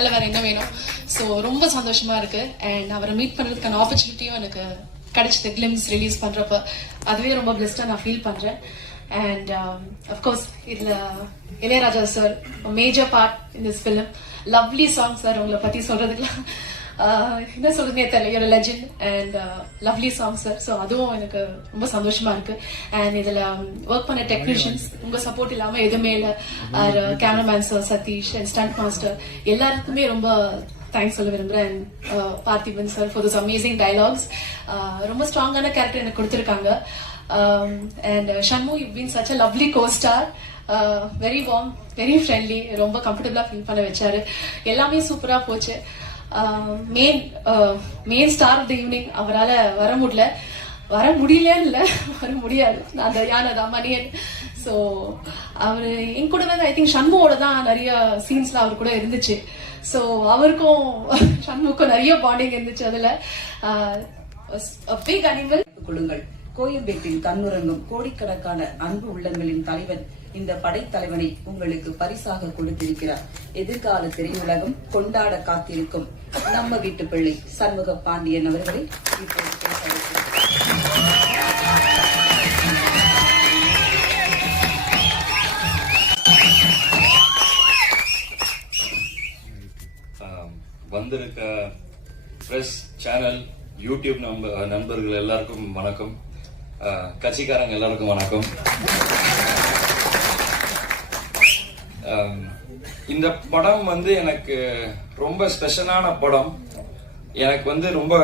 மேல வேற என்ன வேணும். ஸோ ரொம்ப சந்தோஷமா இருக்கு. அண்ட் அவரை மீட் பண்றதுக்கான ஆப்பர்ச்சுனிட்டியும் எனக்கு கிடைச்சது கிளிம்ஸ் ரிலீஸ் பண்றப்ப. அதுவே ரொம்ப பிளெஸ்டா நான் ஃபீல் பண்றேன். அண்ட் அஃப்கோர்ஸ் இதுல Ilaiyaraaja sir major part in this film. Lovely song sir. உங்களை பத்தி சொல்றதுக்குலாம் என்ன சொல்றதுனே தெரியல. Legend and lovely song sir. So அதுவும் எனக்கு ரொம்ப சந்தோஷமா இருக்கு. அண்ட் இதுல ஒர்க் பண்ண டெக்னீஷியன்ஸ் உங்க சப்போர்ட் இல்லாம எதுவுமே இல்லை. Cameraman sir, Satish and stunt master எல்லாருக்குமே ரொம்ப தேங்க்ஸ் சொல்ல விரும்புறேன். Parthiban sir for this amazing dialogues. ரொம்ப ஸ்ட்ராங்கான கேரக்டர் எனக்கு கொடுத்துருக்காங்க. And Shanmu, you been such a lovely costar. Very warm, very friendly. ரொம்ப கம்ஃபர்டபுளா ஃபீல் பண்ண வச்சாரு. எல்லாமே சூப்பரா போச்சு. Main star of the evening அவரால் வர முடியலன்னு இல்லை, வர முடியாது. அந்த யானை தான் மணியன். ஸோ அவர் என் கூட ஐ திங்க் ஷண்முவோட தான் நிறைய சீன்ஸ்ல அவர் கூட இருந்துச்சு. ஸோ அவருக்கும் ஷண்முக்கும் நிறைய பாண்டிங் இருந்துச்சு. அதுல பிக் அனிமல் கொடுங்கள். கோயம்பேட்டில் கண்ணுறங்கும் கோடிக்கணக்கான அன்பு உள்ளங்களின் தலைவன் இந்த படைத்தலைவனை உங்களுக்கு பரிசாக கொடுத்திருக்கிறார். எதிர்கால திரையுலகம் கொண்டாட காத்திருக்கும் நம்ம வீட்டு பிள்ளை சண்முக பாண்டியன் அவர்களை இப்போது வந்திருக்க பிரஸ் சேனல், யூடியூப் நண்பர்கள் எல்லாருக்கும் வணக்கம். கட்சிக்காரங்க எல்லாருக்கும் வணக்கம். இந்த படம் எனக்கு ரொம்ப ஸ்பெஷலான படம். எனக்கு ரொம்ப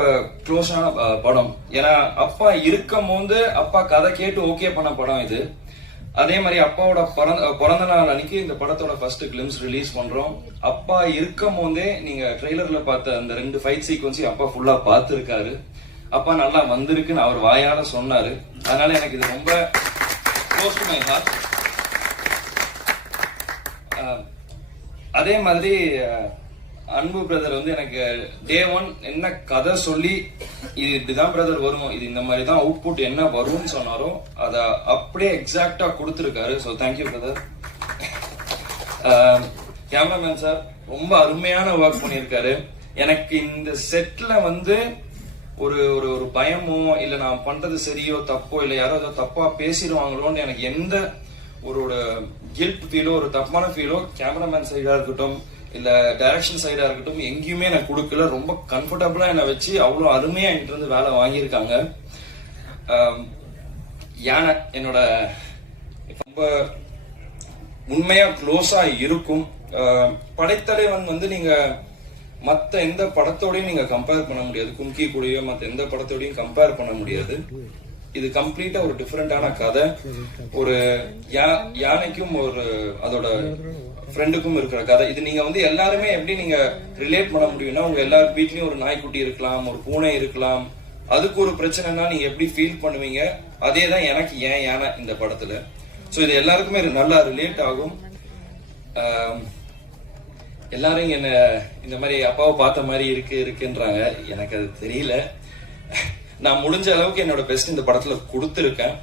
க்ளோஸான படம். ஏன்னா அப்பா இருக்கும் போது அப்பா கதை கேட்டு ஓகே பண்ண படம் இது. அதே மாதிரி அப்பாவோட பிறந்த நாள் அன்னைக்கு இந்த படத்தோட ஃபர்ஸ்ட் கிளிம்ஸ் ரிலீஸ் பண்றோம். அப்பா இருக்கும் போதே நீங்க ட்ரெய்லர்ல பார்த்த அந்த 2 ஃபைட் சீக்வன்ஸையும் அப்பா ஃபுல்லா பார்த்திருக்காரு. அப்பா நல்லா வந்திருக்குன்னு அவர் வாயால சொன்னாரு. அதனால எனக்கு இது ரொம்ப க்ளோஸ் டு மை ஹார்ட். அதே மாதிரி அன்பு பிரதர் எனக்கு டே 1 என்ன கதை சொல்லி இது இப்படிதான் பிரதர் வரும், இது இந்த மாதிரி தான் அவுட்புட் என்ன வரும்னு சொன்னாரோ அதை அப்படியே எக்ஸாக்டா கொடுத்துருக்காரு. So thank you brother. Cameraman sir ரொம்ப அருமையான ஒர்க் பண்ணியிருக்காரு. எனக்கு இந்த செட்ல ஒரு ஒரு பயமோ இல்ல நான் பண்றது சரியோ தப்போ இல்ல யாரோ ஏதோ தப்பா பேசிடுவாங்களோன்னு எனக்கு எந்த ஒரு கில்ட் ஃபீலோ ஒரு தப்பான ஃபீலோ கேமராமேன் சைடா இருக்கட்டும் இல்ல டைரக்ஷன் சைடா இருக்கட்டும் எங்கேயுமே எனக்கு கொடுக்கல. ரொம்ப கம்ஃபர்டபுளா என்னை வச்சு அவ்வளவு அருமையா என்கிட்ட இருந்து வேலை வாங்கியிருக்காங்க. யானை என்னோட ரொம்ப உண்மையா க்ளோஸா இருக்கும். படைத்தலைவன் நீங்க மத்த எந்த படத்தோடையும் நீங்க கம்பேர் பண்ண முடியாது. கும்கி கூடயோ மத்த எந்த படத்தோடையும் கம்பேர் பண்ண முடியாது. இது கம்ப்ளீட்டா ஒரு டிஃபரெண்டான கதை. ஒரு யானைக்கும் ஒரு அதோட ஃப்ரெண்டுக்கும் இருக்கிற கதை. இது நீங்க எல்லாருமே எப்படி நீங்க ரிலேட் பண்ண முடியும்னா, உங்க எல்லார் வீட்லயும் ஒரு நாய்க்குட்டி இருக்கலாம், ஒரு பூனை இருக்கலாம். அதுக்கு ஒரு பிரச்சனைனா நீங்க எப்படி ஃபீல் பண்ணுவீங்க, அதேதான் எனக்கு ஏன் யானை இந்த படத்துல. சோ இது எல்லாருக்குமே நல்லா ரிலேட் ஆகும். எல்லாரும் என்ன இந்த மாதிரி அப்பாவை பார்த்த மாதிரி இருக்குன்றாங்க. எனக்கு அது தெரியல. நான் முடிஞ்ச அளவுக்கு என்னோட பெஸ்ட் இந்த படத்துல கொடுத்துருக்கேன்.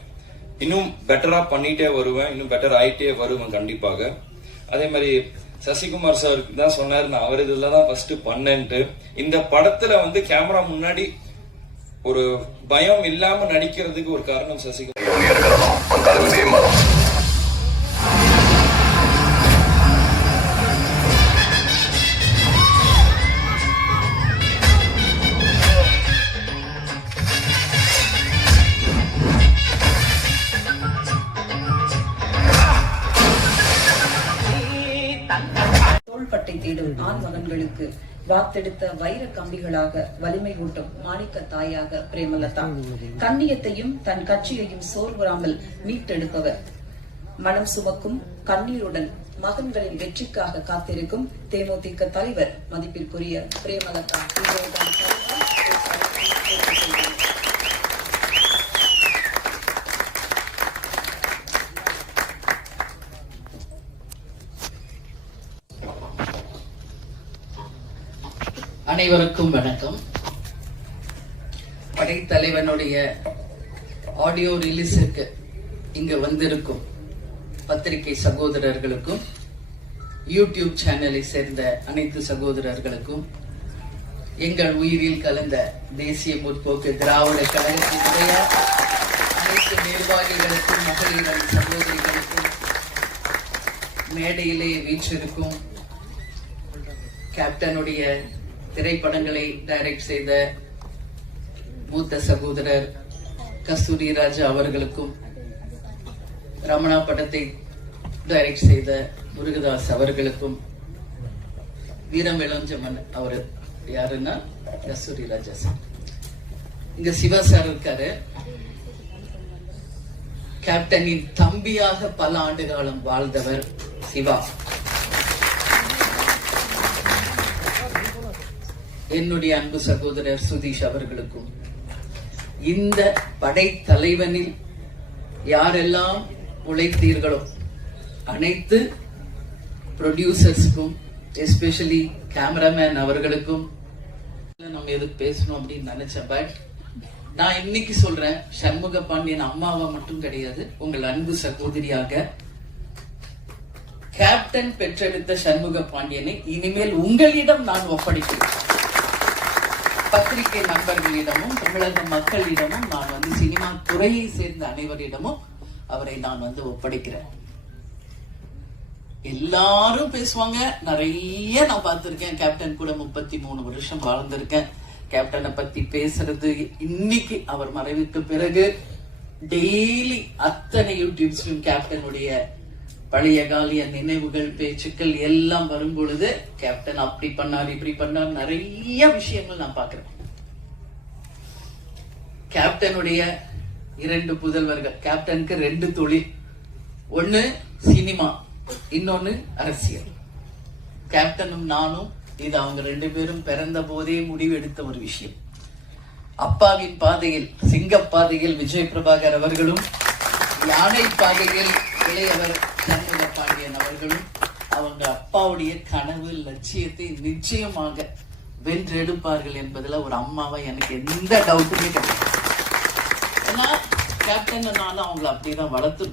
இன்னும் பெட்டரா பண்ணிட்டே வருவேன், இன்னும் பெட்டர் ஆயிட்டே வருவேன் கண்டிப்பாக. அதே மாதிரி சசிகுமார் சார் தான் சொன்னாரு நான் அவர் இதுலதான் ஃபர்ஸ்ட் பண்ணேன்ட்டு. இந்த படத்துல கேமரா முன்னாடி ஒரு பயம் இல்லாம நடிக்கிறதுக்கு ஒரு காரணம் சசிகுமார். தோள்பட்டை தேடும் ஆண் மகன்களுக்கு வாத்தெடுத்த வைர கம்பிகளாக வலிமை ஊட்டும் மாணிக்க தாயாக பிரேமலதா. கண்ணியத்தையும் தன் கட்சியையும் சோர்வுறாமல் மீட்டெடுப்பவர். மனம் சுமக்கும் கண்ணீருடன் மகன்களின் வெற்றிக்காக காத்திருக்கும் தேமுதிக தலைவர் மதிப்பிற்குரிய பிரேமலதா. அனைவருக்கும் வணக்கம். படைத்தலைவனுடைய ஆடியோ ரிலீஸுக்கு இங்க வந்திருக்கும் பத்திரிகை சகோதரர்களுக்கும் யூடியூப் சேனலை சேர்ந்த அனைத்து சகோதரர்களுக்கும், எங்கள் உயிரில் கலந்த தேசிய முற்போக்கு திராவிட கழகத்தினுடைய அனைத்து நிர்வாகிகளுக்கும், மகளிர் சகோதரிகளுக்கும், மேடையிலே வீற்றிருக்கும் கேப்டனுடைய திரைப்படங்களை டைரக்ட் செய்த மூத்த சகோதரர் கஸ்தூரி ராஜா அவர்களுக்கும், ரமணா படத்தை டைரக்ட் செய்த முருகதாஸ் அவர்களுக்கும், வீரம் விளஞ்சமன் அவர் யாருன்னா கஸ்தூரி ராஜா சார். இங்க சிவா சார் இருக்காரு. கேப்டனின் தம்பியாக பல ஆண்டு காலம் வாழ்ந்தவர் சிவா. என்னுடைய அன்பு சகோதரர் சுதீஷ் அவர்களுக்கும், இந்த படை தலைவனில் யாரெல்லாம் உழைத்தீர்களோ அனைத்து ப்ரொடியூசர்ஸ்க்கும், எஸ்பெஷலி கேமராமேன் அவர்களுக்கும் நம்ம எதுக்கு பேசணும் அப்படின்னு நினைச்சேன். பட் நான் இன்னைக்கு சொல்றேன், சண்முக பாண்டியன் அம்மாவா மட்டும் கிடையாது, உங்கள் அன்பு சகோதரியாக கேப்டன் பெற்றெடுத்த சண்முக பாண்டியனை இனிமேல் உங்களிடம் நான் ஒப்படைக்கிறேன். பத்திரிகை நண்பர்களிடமும் தமிழக மக்களிடமும் நான் சினிமா துறையை சேர்ந்த அனைவரிடமும் அவரை நான் ஒப்படைக்கிறேன். எல்லாரும் பேசுவாங்க, நிறைய நான் பார்த்திருக்கேன். கேப்டன் கூட 33 வருஷம் வாழ்ந்திருக்கேன். கேப்டனை பத்தி பேசுறது இன்னைக்கு அவர் மறைவுக்கு பிறகு டெய்லி அத்தனை யூடியூப்ஸ்லயும் கேப்டனுடைய பழைய காலிய நினைவுகள், பேச்சுக்கள் எல்லாம் வரும் பொழுது கேப்டன் அப்படி பண்ணார், இப்படி பண்ணார், நிறைய விஷயங்கள் நான் பார்க்கிறேன். கேப்டனுடைய 2 புதல்வர்கள். கேப்டனுக்கு 2 தொழில், ஒண்ணு சினிமா, இன்னொன்னு அரசியல். கேப்டனும் நானும் இது அவங்க 2 பேரும் பிறந்த போதே முடிவெடுத்த ஒரு விஷயம். அப்பாவின் பாதையில், சிங்க பாதையில் விஜய் பிரபாகர் அவர்களும், யானை பாதையில் இளையவர் சண்முக பாண்டியன் அவர்களும் அவங்க அப்பாவுடைய கனவு லட்சியத்தை நிச்சயமாக வென்றெடுப்பார்கள் என்பதுல ஒரு அம்மாவா எனக்கு எந்த டவுட்டுமே கிடையாது. ஏன்னா கேப்டன் நானும் அவங்களை அப்படிதான் வளர்த்து